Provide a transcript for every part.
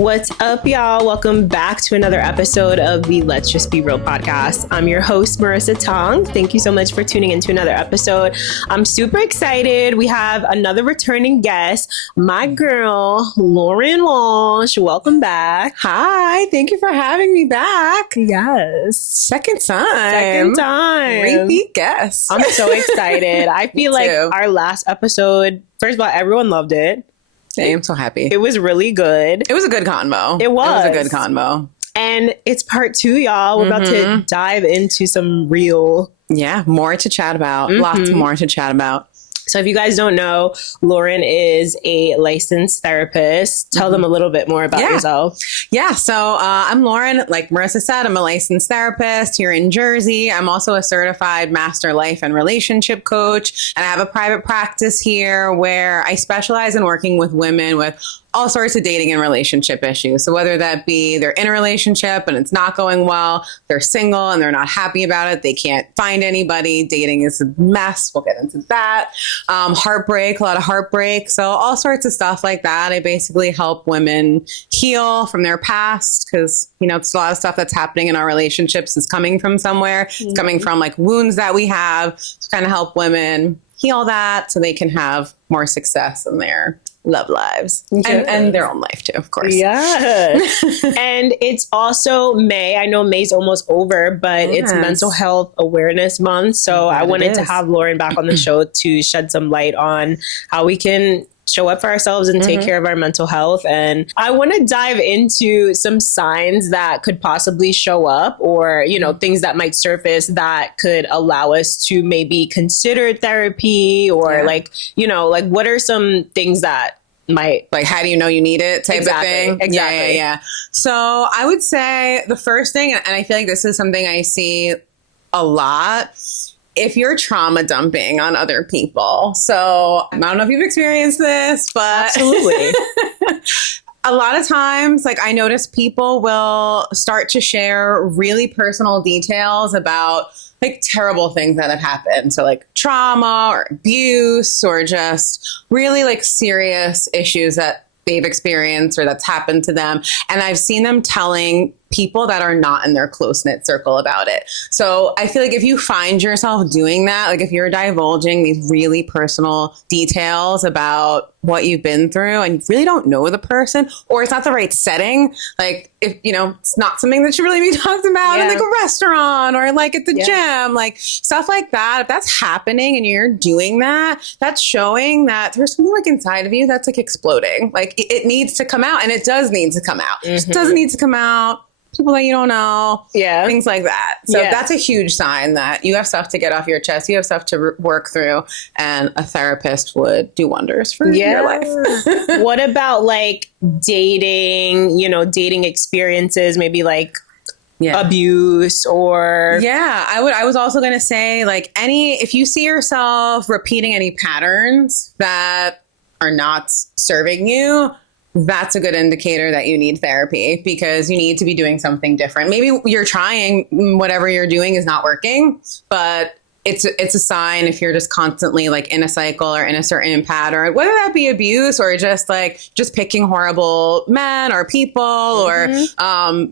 What's up, y'all? Welcome back to another episode of the Let's Just Be Real podcast. I'm your host, Marissa Tong. Thank you so much for tuning into another episode. I'm super excited. We have another returning guest, my girl, Lauren Walsh. Welcome back. Hi, thank you for having me back. Yes. Second time. Repeat guest. I'm so excited. I feel like our last episode, first of all, everyone loved it. I am so happy. It was really good. It was a good convo. It was a good convo. And it's part 2, y'all. We're about to dive into some real... Yeah, more to chat about. Lots more to chat about. So if you guys don't know, Lauren is a licensed therapist. Tell them a little bit more about yourself. Yeah, so I'm Lauren. Like Marissa said, I'm a licensed therapist here in Jersey. I'm also a certified master life and relationship coach. And I have a private practice here where I specialize in working with women with all sorts of dating and relationship issues. So whether that be they're in a relationship and it's not going well, they're single and they're not happy about it, they can't find anybody, dating is a mess, we'll get into that. Heartbreak, a lot of heartbreak. So all sorts of stuff like that. I basically help women heal from their past because, you know, it's a lot of stuff that's happening in our relationships is coming from somewhere. It's coming from like wounds that we have to kind of help women heal that so they can have more success in their love lives and their own life too, of course. Yeah. And it's also May. I know May's almost over, but it's Mental Health Awareness Month. So I wanted to have Lauren back on the show to shed some light on how we can show up for ourselves and take care of our mental health. And I want to dive into some signs that could possibly show up or, you know, things that might surface that could allow us to maybe consider therapy or like, you know, like what are some things that might, like, how do you know you need it type of thing? Exactly. Yeah. So I would say the first thing, and I feel like this is something I see a lot, if you're trauma dumping on other people. So I don't know if you've experienced this, but absolutely. A lot of times, like I notice people will start to share really personal details about like terrible things that have happened. So like trauma or abuse or just really like serious issues that they've experienced or that's happened to them. And I've seen them telling people that are not in their close-knit circle about it. So I feel like if you find yourself doing that, like if you're divulging these really personal details about what you've been through and you really don't know the person or it's not the right setting, like if, you know, it's not something that should really be talked about in like a restaurant or like at the gym, like stuff like that. If that's happening and you're doing that, that's showing that there's something like inside of you that's like exploding. Like it needs to come out and it does need to come out. It doesn't need to come out. People that you don't know, things like that. So that's a huge sign that you have stuff to get off your chest. You have stuff to work through, and a therapist would do wonders for your life. What about like dating, you know, dating experiences, maybe like abuse or... Yeah, I was also going to say like if you see yourself repeating any patterns that are not serving you, that's a good indicator that you need therapy because you need to be doing something different. Maybe you're trying, whatever you're doing is not working, but it's a sign if you're just constantly like in a cycle or in a certain pattern, whether that be abuse or just picking horrible men or people or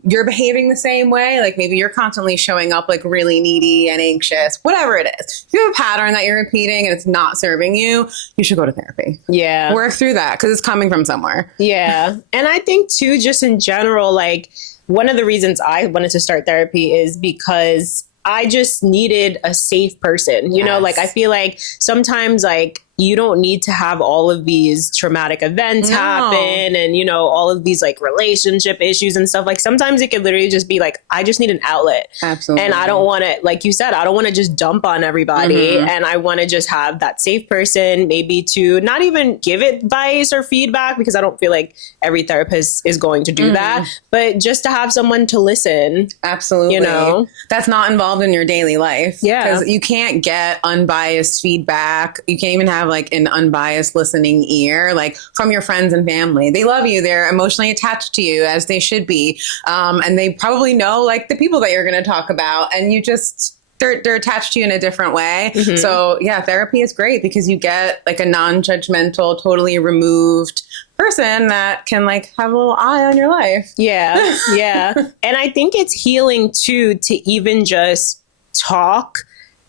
you're behaving the same way. Like maybe you're constantly showing up like really needy and anxious, whatever it is. If you have a pattern that you're repeating and it's not serving you, you should go to therapy. Yeah. Work through that because it's coming from somewhere. Yeah. And I think too, just in general, like one of the reasons I wanted to start therapy is because I just needed a safe person, you know, like I feel like sometimes like you don't need to have all of these traumatic events happen and, you know, all of these like relationship issues and stuff. Like sometimes it could literally just be like, I just need an outlet. Absolutely. And I don't want to, like you said, I don't want to just dump on everybody. And I want to just have that safe person, maybe to not even give advice or feedback because I don't feel like every therapist is going to do that, but just to have someone to listen. Absolutely. You know, that's not involved in your daily life. Yeah. Because you can't get unbiased feedback. You can't even have like an unbiased listening ear, like from your friends and family. They love you. They're emotionally attached to you as they should be. And they probably know like the people that you're going to talk about. And you just they're attached to you in a different way. So yeah, therapy is great because you get like a non-judgmental, totally removed person that can like have a little eye on your life. Yeah. Yeah. And I think it's healing too, to even just talk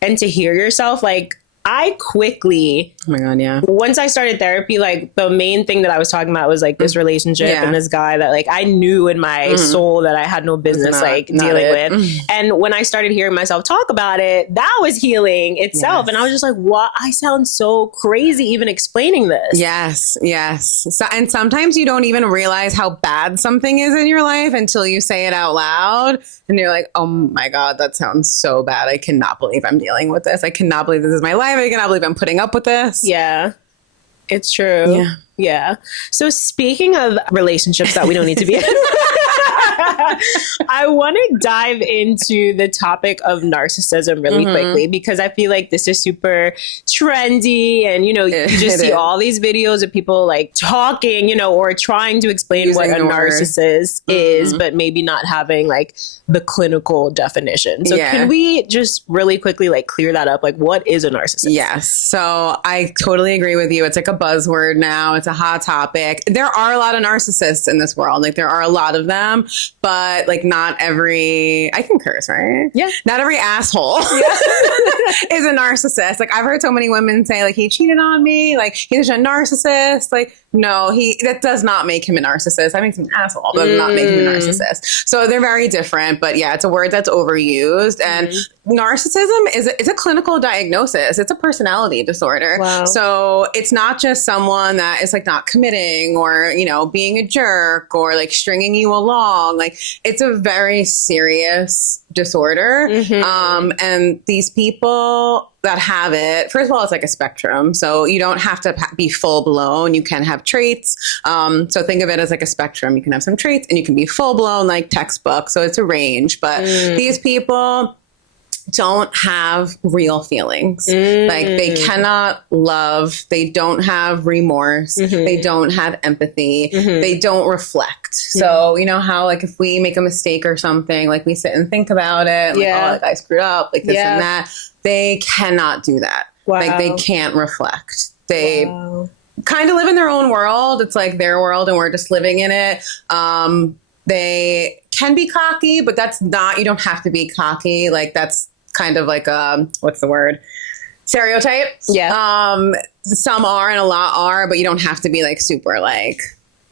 and to hear yourself. Like, I quickly, oh my God, yeah. Once I started therapy, like the main thing that I was talking about was like this relationship and this guy that like I knew in my soul that I had no business dealing with. And when I started hearing myself talk about it, that was healing itself. And I was just like, what? I sound so crazy even explaining this. Yes. So, and sometimes you don't even realize how bad something is in your life until you say it out loud. And you're like, oh my God, that sounds so bad. I cannot believe I'm dealing with this. I cannot believe this is my life. I cannot believe I'm putting up with this. Yeah, it's true. Yeah. So speaking of relationships that we don't need to be in, I want to dive into the topic of narcissism really quickly, because I feel like this is super trendy, and you just see all these videos of people like talking, or trying to explain using what a narcissist is, but maybe not having like the clinical definition. So can we just really quickly like clear that up? Like, what is a narcissist? Yes. So I totally agree with you. It's like a buzzword now. It's a hot topic. There are a lot of narcissists in this world. Like, there are a lot of them, but like not every, I can curse, right? Yeah. Not every asshole is a narcissist. Like, I've heard so many women say like, he cheated on me. Like, he's a narcissist. Like, no, that does not make him a narcissist. That makes him an asshole. Does not make him a narcissist. So they're very different, but yeah, it's a word that's overused. And narcissism it's a clinical diagnosis. It's a personality disorder. Wow. So it's not just someone that is like not committing or, being a jerk or like stringing you along. Like, it's a very serious disorder. And these people that have it, first of all, it's like a spectrum. So you don't have to be full blown. You can have traits. So think of it as like a spectrum. You can have some traits and you can be full blown, like textbook. So it's a range, but these people don't have real feelings. Like, they cannot love. They don't have remorse. They don't have empathy. They don't reflect. So, you know how like if we make a mistake or something, like we sit and think about it, like, oh, like I screwed up, like this and that. They cannot do that. Wow. Like, they can't reflect. They kind of live in their own world. It's like their world and we're just living in it. They can be cocky, but that's not, you don't have to be cocky. Like, that's kind of like what's the word? Stereotype. Yeah. Some are and a lot are, but you don't have to be like super like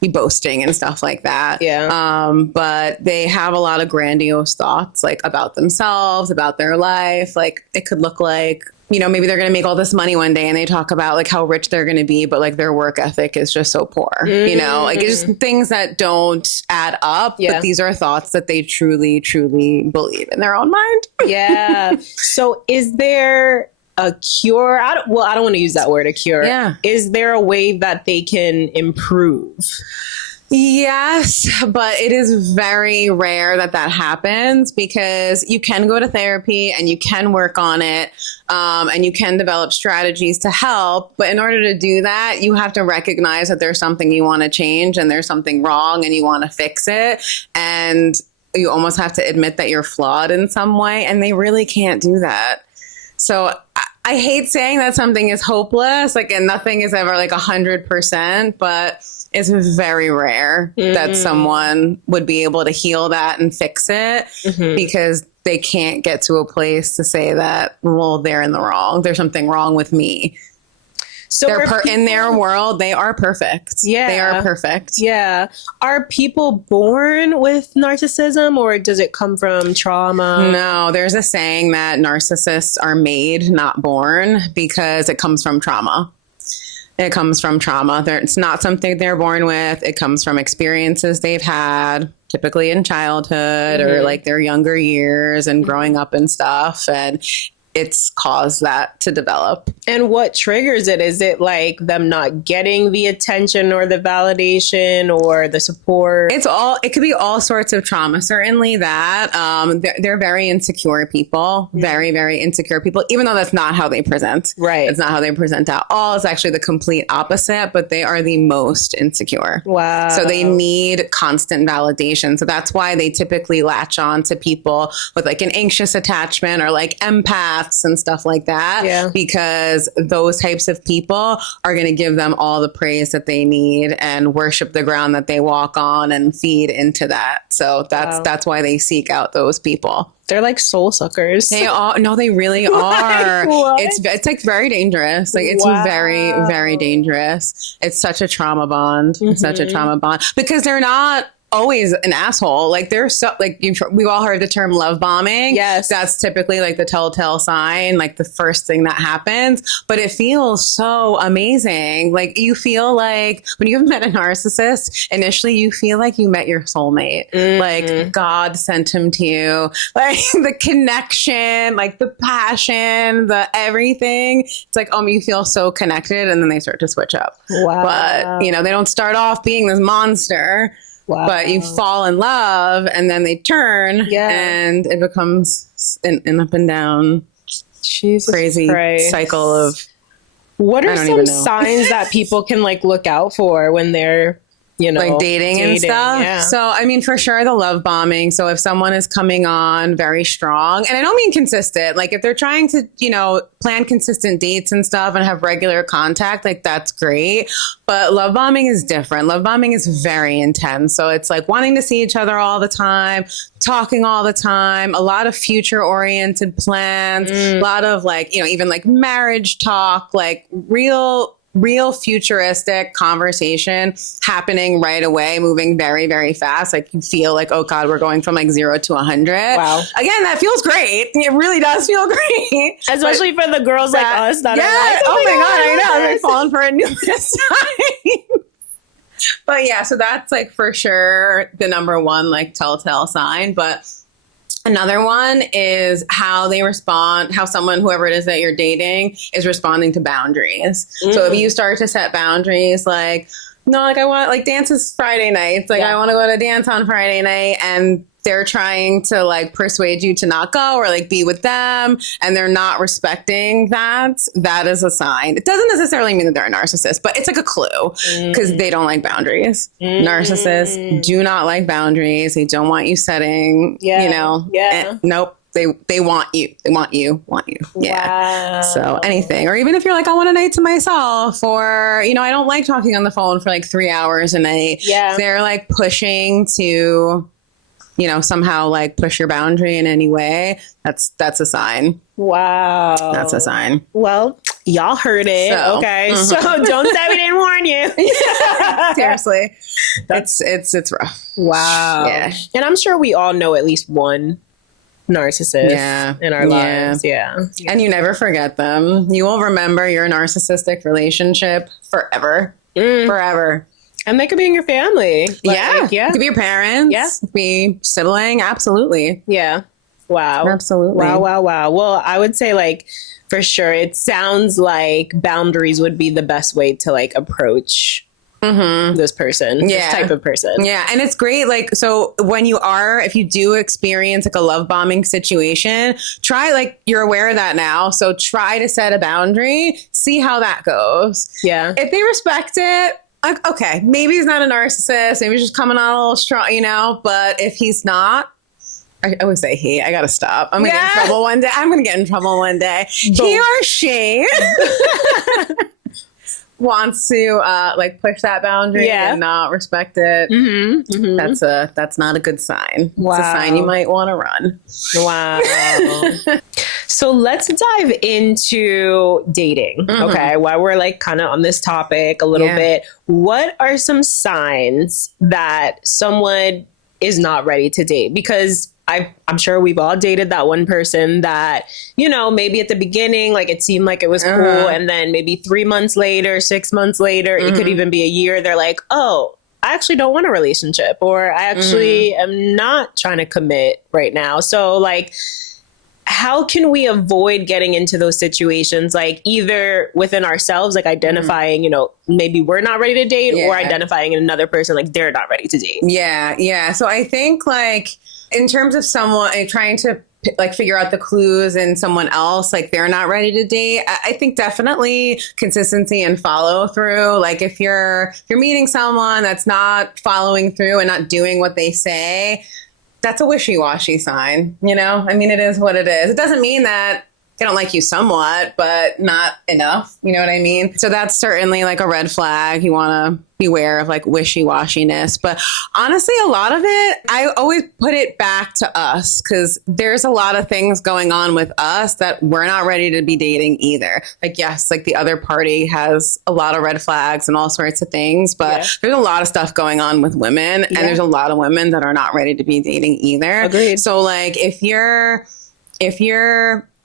be boasting and stuff like that. Yeah. But they have a lot of grandiose thoughts like about themselves, about their life. Like, it could look like, maybe they're going to make all this money one day and they talk about like how rich they're going to be, but like their work ethic is just so poor, like it's just things that don't add up. Yeah. But these are thoughts that they truly, truly believe in their own mind. Yeah. So is there a cure? I don't want to use that word, a cure. Yeah. Is there a way that they can improve? Yes, but it is very rare that happens, because you can go to therapy and you can work on it, and you can develop strategies to help. But in order to do that, you have to recognize that there's something you want to change and there's something wrong and you want to fix it. And you almost have to admit that you're flawed in some way, and they really can't do that. So I hate saying that something is hopeless, like, and nothing is ever like 100%, but it's very rare that someone would be able to heal that and fix it, because they can't get to a place to say that, well, they're in the wrong. There's something wrong with me. So in their world, they are perfect. Yeah. They are perfect. Yeah. Are people born with narcissism, or does it come from trauma? No, there's a saying that narcissists are made, not born, because it comes from trauma. It comes from trauma. It's not something they're born with. It comes from experiences they've had, typically in childhood or like their younger years and growing up and stuff. And it's caused that to develop. And what triggers it? Is it like them not getting the attention or the validation or the support? It could be all sorts of trauma. Certainly that. They're very insecure people, very, very insecure people, even though that's not how they present. Right. It's not how they present at all. It's actually the complete opposite, but they are the most insecure. Wow. So they need constant validation. So that's why they typically latch on to people with like an anxious attachment or like empaths and stuff like that. Yeah. Because those types of people are going to give them all the praise that they need and worship the ground that they walk on and feed into that. So that's why they seek out those people. They're like soul suckers. They are. No, they really are. What? It's like very dangerous. Like it's very, very dangerous. It's such a trauma bond. It's such a trauma bond because they're not always an asshole. Like they're so like we've all heard the term love bombing. Yes. That's typically like the telltale sign, like the first thing that happens. But it feels so amazing. Like you feel like when you've met a narcissist, initially you feel like you met your soulmate. Like God sent him to you. Like the connection, like the passion, the everything. It's like, you feel so connected, and then they start to switch up. Wow. But they don't start off being this monster. Wow. But you fall in love and then they turn and it becomes an up and down crazy cycle of. What are some signs that people can like look out for when they're, like dating and stuff? Yeah. So, I mean, for sure, the love bombing. So if someone is coming on very strong, and I don't mean consistent, like if they're trying to, plan consistent dates and stuff and have regular contact, like that's great. But love bombing is different. Love bombing is very intense. So it's like wanting to see each other all the time, talking all the time, a lot of future oriented plans, a lot of like, even like marriage talk, like real futuristic conversation happening right away, moving very, very fast. Like you feel like, oh God, we're going from like 0 to 100. Wow. Again, that feels great. It really does feel great. Especially for the girls like us that are like, oh my God, I know. They're falling for a new sign. But yeah, so that's like for sure the number one like telltale sign. But another one is how they respond, how someone, whoever it is that you're dating, is responding to boundaries. So if you start to set boundaries like, no, like I want, like dances Friday nights, like I want to go to dance on Friday night, and they're trying to like persuade you to not go or like be with them, and they're not respecting that, that is a sign. It doesn't necessarily mean that they're a narcissist, but it's like a clue because they don't like boundaries. Narcissists do not like boundaries. They don't want you setting, nope. They want you. They want you. Yeah. Wow. So anything, or even if you're like, I want a night to myself, or, I don't like talking on the phone for like 3 hours a night. Yeah. They're like pushing to, somehow like push your boundary in any way. That's a sign. Wow. That's a sign. Well, y'all heard it. So, okay. So don't say we didn't warn you. Seriously. It's rough. Wow. Yeah. And I'm sure we all know at least one narcissist in our lives. Yeah. And you never forget them. You will remember your narcissistic relationship forever. Forever. And they could be in your family. Yeah. It could be your parents. Yeah. It could be sibling. Absolutely. Yeah. Wow. Absolutely. Wow. Well, I would say like for sure, it sounds like boundaries would be the best way to like approach this person, this type of person. Yeah. And it's great. Like, so if you do experience like a love bombing situation, try, like, you're aware of that now. So try to set a boundary, see how that goes. Yeah. If they respect it, like, okay, maybe he's not a narcissist. Maybe he's just coming on a little strong, but if he's not, I always say he. I gotta stop. I'm gonna get in trouble one day. I'm gonna get in trouble one day. He or she wants to like push that boundary and not respect it. That's not a good sign. Wow. It's a sign you might want to run. Wow. So let's dive into dating. Okay, while we're like kind of on this topic a little bit, what are some signs that someone is not ready to date? Because I'm sure we've all dated that one person that, maybe at the beginning, like it seemed like it was cool. And then maybe 3 months later, 6 months later, it could even be a year. They're like, oh, I actually don't want a relationship, or I actually am not trying to commit right now. So like, how can we avoid getting into those situations, like either within ourselves, like identifying, maybe we're not ready to date, or identifying another person, like they're not ready to date? Yeah. So I think like in terms of someone trying to like figure out the clues in someone else, like they're not ready to date, I think definitely consistency and follow through. Like if you're meeting someone that's not following through and not doing what they say, that's a wishy-washy sign, I mean, it is what it is. It doesn't mean that they don't like you somewhat, but not enough. You know what I mean? So that's certainly like a red flag. You want to beware of like wishy-washiness. But honestly, a lot of it, I always put it back to us, because there's a lot of things going on with us that we're not ready to be dating either. Like, yes, like the other party has a lot of red flags and all sorts of things, but there's a lot of stuff going on with women, and there's a lot of women that are not ready to be dating either. Agreed. So like if you're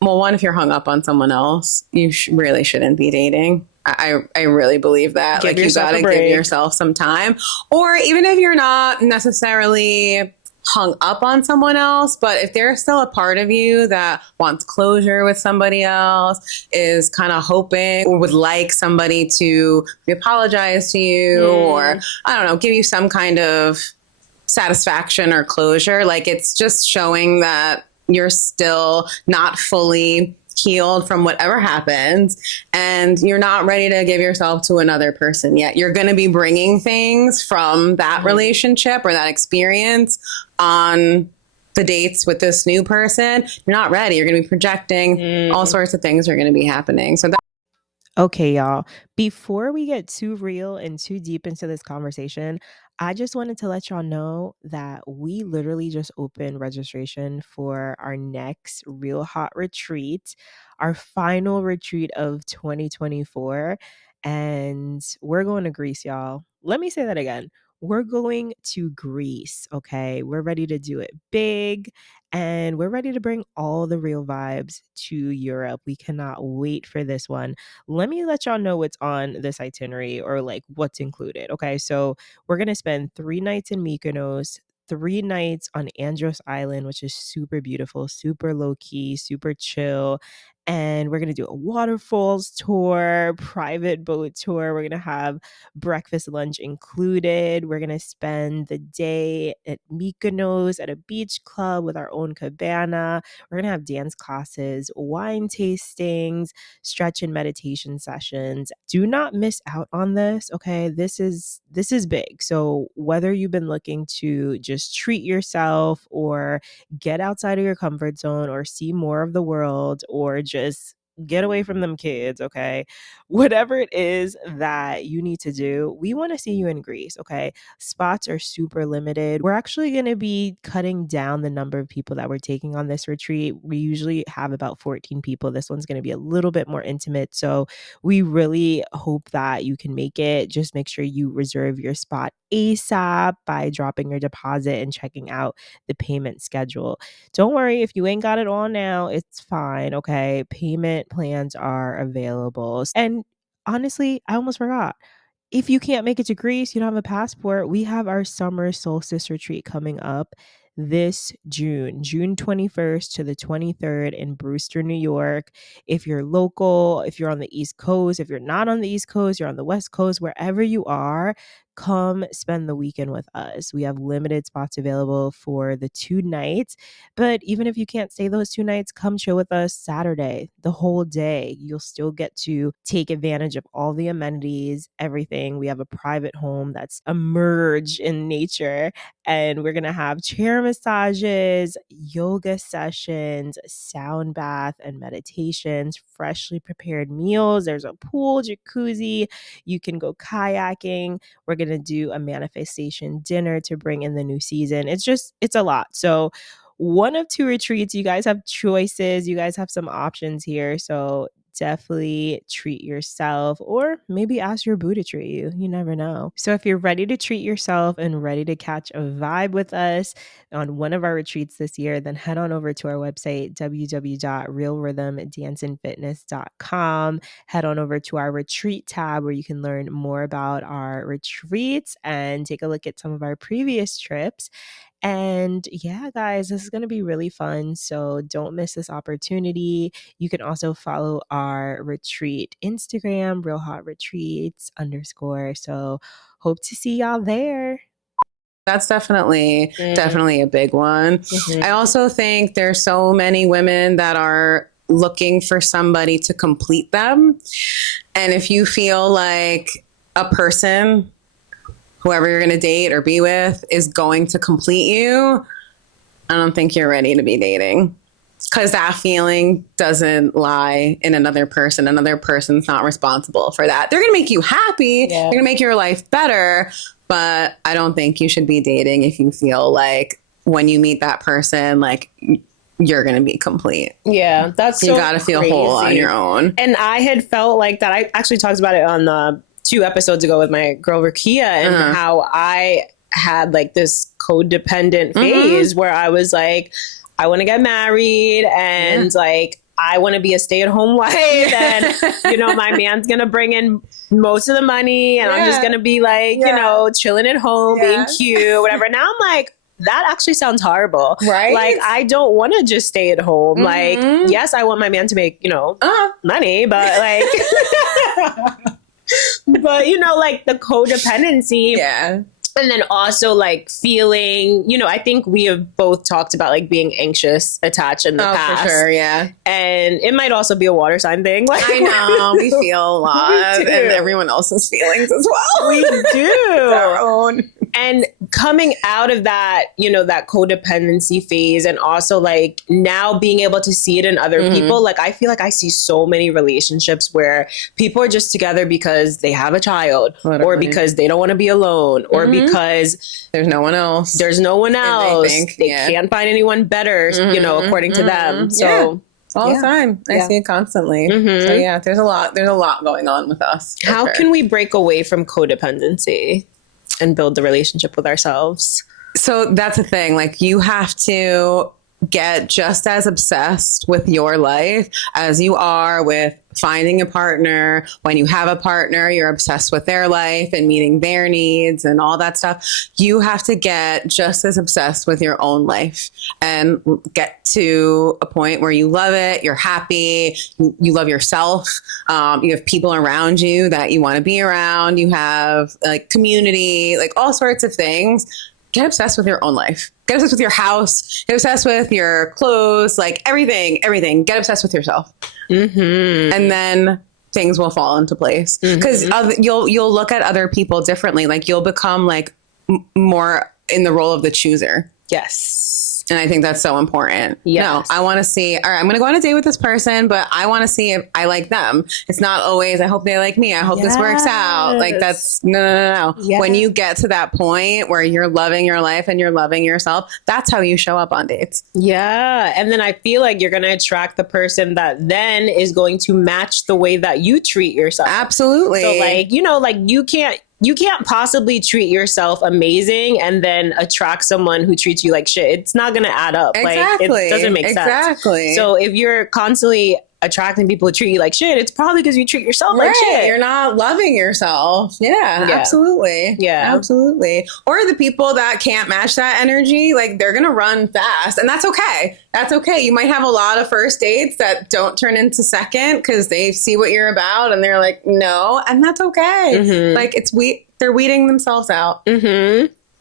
well, one, if you're hung up on someone else, you really shouldn't be dating. I really believe that. Like you got to give yourself some time. Or even if you're not necessarily hung up on someone else, but if there's still a part of you that wants closure with somebody else, is kind of hoping or would like somebody to apologize to you or, I don't know, give you some kind of satisfaction or closure, like it's just showing that you're still not fully healed from whatever happens, and you're not ready to give yourself to another person yet. You're going to be bringing things from that relationship or that experience on the dates with this new person. You're not ready. You're going to be projecting. All sorts of things are going to be happening. So Okay, y'all, before we get too real and too deep into this conversation, I just wanted to let y'all know that we literally just opened registration for our next Real Hot retreat, our final retreat of 2024. And we're going to Greece, y'all. Let me say that again. We're going to Greece, okay? We're ready to do it big, and we're ready to bring all the real vibes to Europe. We cannot wait for this one. Let me let y'all know what's on this itinerary, or like what's included. Okay, so we're gonna spend 3 nights in Mykonos, 3 nights on Andros Island, which is super beautiful, super low key, super chill. And we're gonna do a waterfalls tour, private boat tour. We're gonna have breakfast, lunch included. We're gonna spend the day at Mykonos at a beach club with our own cabana. We're gonna have dance classes, wine tastings, stretch and meditation sessions. Do not miss out on this, okay? This is big. So whether you've been looking to just treat yourself or get outside of your comfort zone or see more of the world or just get away from them kids, okay? Whatever it is that you need to do, we want to see you in Greece, okay? Spots are super limited. We're actually going to be cutting down the number of people that we're taking on this retreat. We usually have about 14 people. This one's going to be a little bit more intimate. So we really hope that you can make it. Just make sure you reserve your spot ASAP by dropping your deposit and checking out the payment schedule. Don't worry if you ain't got it all now, it's fine, okay? Payment plans are available. And honestly, I almost forgot. If you can't make it to Greece, you don't have a passport, we have our summer solstice retreat coming up this June 21st to the 23rd in Brewster, New York. If you're local, if you're on the East Coast, if you're not on the East Coast, you're on the West Coast, wherever you are, come spend the weekend with us. We have limited spots available for the 2 nights, but even if you can't stay those 2 nights, come chill with us Saturday, the whole day. You'll still get to take advantage of all the amenities, everything. We have a private home that's emerged in nature, and we're going to have chair massages, yoga sessions, sound bath and meditations, freshly prepared meals. There's a pool, jacuzzi. You can go kayaking. We're going to do a manifestation dinner to bring in the new season. It's a lot. So one of 2 retreats, you guys have choices. You guys have some options here. So definitely treat yourself, or maybe ask your boo to treat you. You never know. So if you're ready to treat yourself and ready to catch a vibe with us on one of our retreats this year, then head on over to our website, www.realrhythmdancingfitness.com. Head on over to our retreat tab where you can learn more about our retreats and take a look at some of our previous trips. And yeah, guys, this is going to be really fun. So don't miss this opportunity. You can also follow our retreat Instagram, Real Hot Retreats _ So hope to see y'all there. That's definitely a big one. I also think there's so many women that are looking for somebody to complete them. And if you feel like a person, whoever you're going to date or be with, is going to complete you, I don't think you're ready to be dating. Because that feeling doesn't lie in another person. Another person's not responsible for that. They're going to make you happy. They're going to make your life better. But I don't think you should be dating if you feel like when you meet that person, like you're going to be complete. Yeah, that's so you got to feel whole on your own. And I had felt like that. I actually talked about it on 2 episodes ago with my girl Rakia, and how I had like this codependent phase where I was like, I want to get married and like I want to be a stay-at-home wife and you know my man's gonna bring in most of the money and I'm just gonna be like you know chilling at home being cute, whatever. Now I'm like, that actually sounds horrible, right? Like I don't want to just stay at home. Like yes, I want my man to make money, but like but you know like the codependency and then also like feeling, you know, I think we have both talked about like being anxious attached in the past. For sure, yeah. And it might also be a water sign thing. Like, I know, we feel a lot and everyone else's feelings as well. We do. Our own. And coming out of that, you know, that codependency phase and also like now being able to see it in other people, like I feel like I see so many relationships where people are just together because they have a child or because they don't want to be alone or because there's no one else. There's no one else. They can't find anyone better, you know, according to them. So all the time. I see it constantly. So yeah, there's a lot going on with us. How can we break away from codependency and build the relationship with ourselves? So that's the thing. Like you have to get just as obsessed with your life as you are with finding a partner. When you have a partner, you're obsessed with their life and meeting their needs and all that stuff. You have to get just as obsessed with your own life and get to a point where you love it, you're happy, you love yourself, you have people around you that you want to be around, you have like community, like all sorts of things. Get obsessed with your own life. Get obsessed with your house. Get obsessed with your clothes, like everything. Get obsessed with yourself. And then things will fall into place. Because you'll look at other people differently. Like you'll become like more in the role of the chooser. Yes. And I think that's so important. Yes. No, I want to see, all right, I'm going to go on a date with this person, but I want to see if I like them. It's not always, I hope they like me. I hope this works out. Like that's, no. Yes. When you get to that point where you're loving your life and you're loving yourself, that's how you show up on dates. Yeah. And then I feel like you're going to attract the person that then is going to match the way that you treat yourself. Absolutely. So like, you know, like you can't possibly treat yourself amazing and then attract someone who treats you like shit. It's not going to add up. Exactly. Like, it doesn't make sense. Exactly. So if you're constantly attracting people who treat you like shit, it's probably because you treat yourself like shit. You're not loving yourself. Yeah, absolutely. Yeah. Absolutely. Or the people that can't match that energy, like they're going to run fast. And that's okay. That's okay. You might have a lot of first dates that don't turn into second because they see what you're about and they're like, no. And that's okay. Like they're weeding themselves out.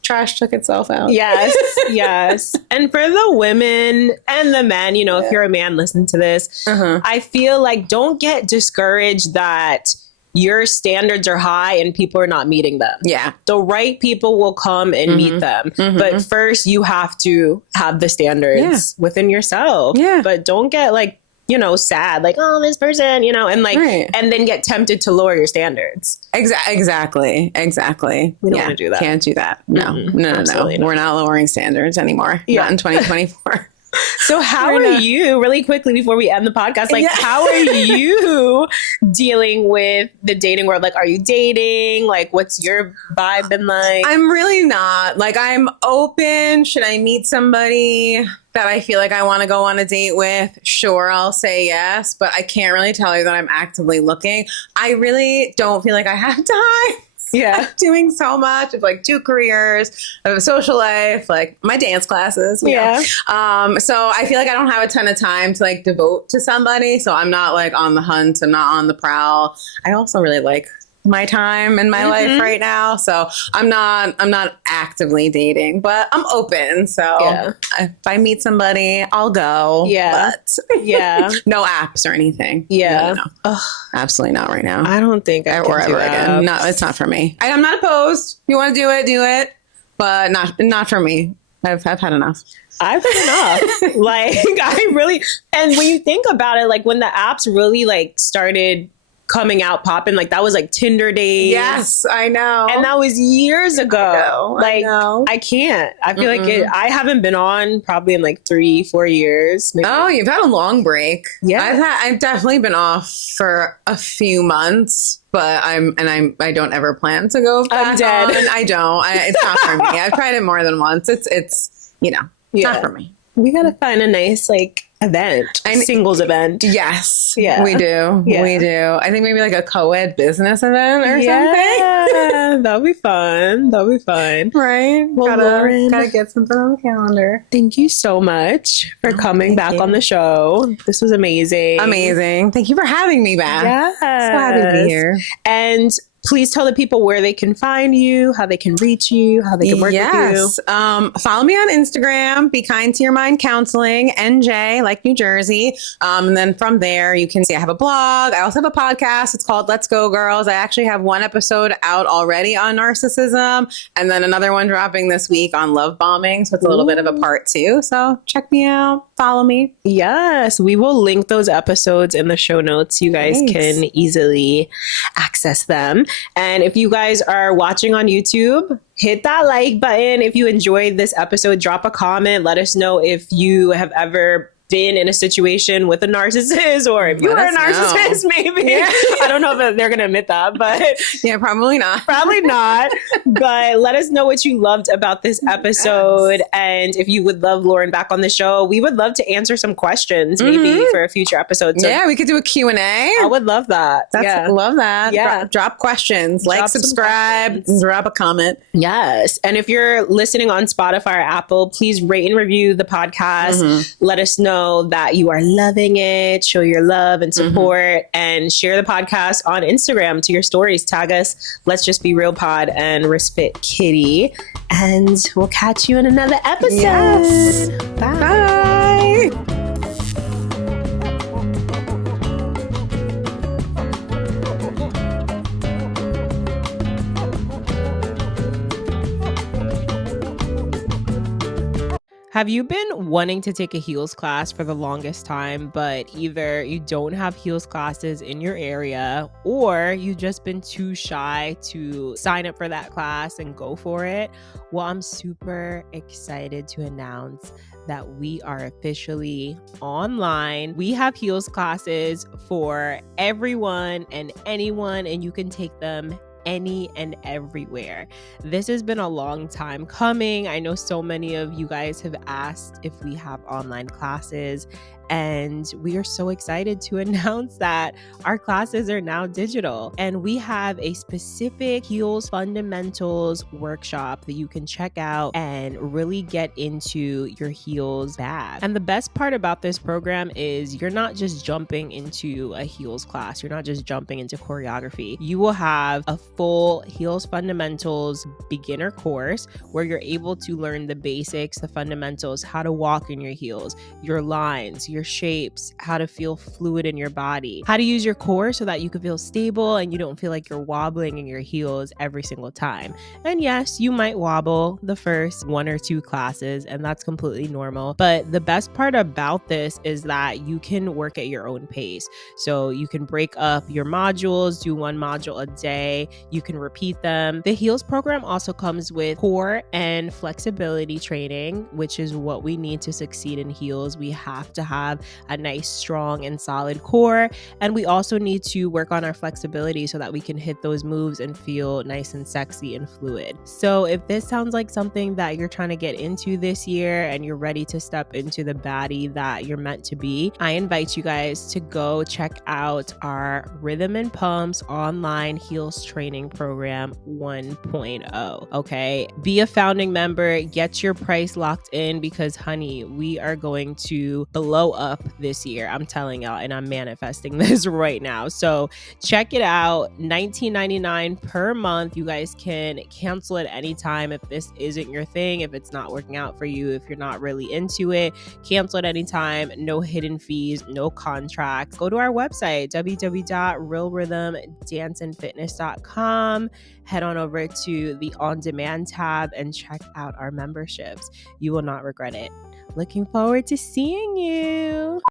Trash took itself out. Yes, yes. And for the women and the men, you know, if you're a man, listen to this. I feel like don't get discouraged that your standards are high and people are not meeting them. Yeah. The right people will come and meet them. But first you have to have the standards within yourself. Yeah. But don't get like, you know, sad, like, oh, this person, you know, and like, and then get tempted to lower your standards. Exactly. We don't want to do that. Can't do that. No. We're not lowering standards anymore. Not in 2024. So how are you, really quickly before we end the podcast, like how are you dealing with the dating world? Like, are you dating? Like, what's your vibe been like? I'm really not. Like, I'm open. Should I meet somebody that I feel like I want to go on a date with? Sure, I'll say yes, but I can't really tell you that I'm actively looking. I really don't feel like I have time. Yeah. Doing so much. I have like 2 careers. I have a social life, like my dance classes. So I feel like I don't have a ton of time to like devote to somebody. So I'm not like on the hunt. I'm not on the prowl. I also really like my time in my life right now. So I'm not actively dating, but I'm open. So if I meet somebody, I'll go. Yeah. But no apps or anything. Yeah. No. Absolutely not right now. I don't think I or can ever do again. apps. No, it's not for me. I'm not opposed. You want to do it, but not for me. I've had enough. I've had enough. Like I really, and when you think about it, like when the apps really like started coming out, popping, like that was like Tinder days. Yes, I know. And that was years ago. I know. I can't. I feel like I haven't been on probably in like 3-4 years. Maybe. Oh, you've had a long break. Yeah. I've definitely been off for a few months, but I don't ever plan to go back I'm dead. on. I don't. It's not for me. I've tried it more than once. It's not for me. We gotta find a nice like event, singles event. Yes, yeah, we do. Yeah. We do. I think maybe like a co-ed business event or something. Yeah, that'll be fun. Right. Well, Lauren, gotta get something on the calendar. Thank you so much for coming back on the show. This was amazing. Thank you for having me back. Yes. So happy to be here. And please tell the people where they can find you, how they can reach you, how they can work with you. Follow me on Instagram, Be Kind to Your Mind Counseling, NJ, like New Jersey. And then from there, you can see I have a blog. I also have a podcast. It's called Let's Go Girls. I actually have 1 episode out already on narcissism, and then another one dropping this week on love bombing. So it's a little bit of a part 2. So check me out. Follow me. Yes, we will link those episodes in the show notes. You guys can easily access them. And if you guys are watching on YouTube, hit that like button. If you enjoyed this episode, drop a comment. Let us know if you have ever been in a situation with a narcissist, or if you are a narcissist, maybe. Yeah. I don't know if they're going to admit that, but yeah, probably not. Probably not. But let us know what you loved about this episode. Yes. And if you would love Lauren back on the show, we would love to answer some questions maybe for a future episode. So yeah, we could do a Q&A. I would love that. Love that. Yeah. Drop questions, like, subscribe, and drop a comment. Yes. And if you're listening on Spotify or Apple, please rate and review the podcast. Let us know that you are loving it. Show your love and support, and share the podcast on Instagram to your stories. Tag us, Let's Just Be Real Pod and Respit Kitty. And we'll catch you in another episode. Yes. Bye. Bye. Have you been wanting to take a heels class for the longest time, but either you don't have heels classes in your area, or you've just been too shy to sign up for that class and go for it? Well, I'm super excited to announce that we are officially online. We have heels classes for everyone and anyone, and you can take them any and everywhere. This has been a long time coming. I know so many of you guys have asked if we have online classes, and we are so excited to announce that our classes are now digital. And we have a specific heels fundamentals workshop that you can check out and really get into your heels bag. And the best part about this program is you're not just jumping into a heels class. You're not just jumping into choreography. You will have a full heels fundamentals beginner course where you're able to learn the basics, the fundamentals, how to walk in your heels, your lines, your shapes, how to feel fluid in your body, how to use your core so that you can feel stable and you don't feel like you're wobbling in your heels every single time. And yes, you might wobble the first 1 or 2 classes, and that's completely normal. But the best part about this is that you can work at your own pace. So you can break up your modules, do 1 module a day. You can repeat them. The heels program also comes with core and flexibility training, which is what we need to succeed in heels. We have to have have a nice, strong, and solid core. And we also need to work on our flexibility so that we can hit those moves and feel nice and sexy and fluid. So if this sounds like something that you're trying to get into this year and you're ready to step into the baddie that you're meant to be, I invite you guys to go check out our Rhythm and Pumps online heels training program 1.0. Okay, be a founding member, get your price locked in, because honey, we are going to blow up this year. I'm telling y'all, and I'm manifesting this right now. So check it out. $19.99 per month. You guys can cancel at any time if this isn't your thing, if it's not working out for you, if you're not really into it. Cancel at any time. No hidden fees, no contracts. Go to our website, www.realrhythmdanceandfitness.com. Head on over to the On Demand tab and check out our memberships. You will not regret it. Looking forward to seeing you.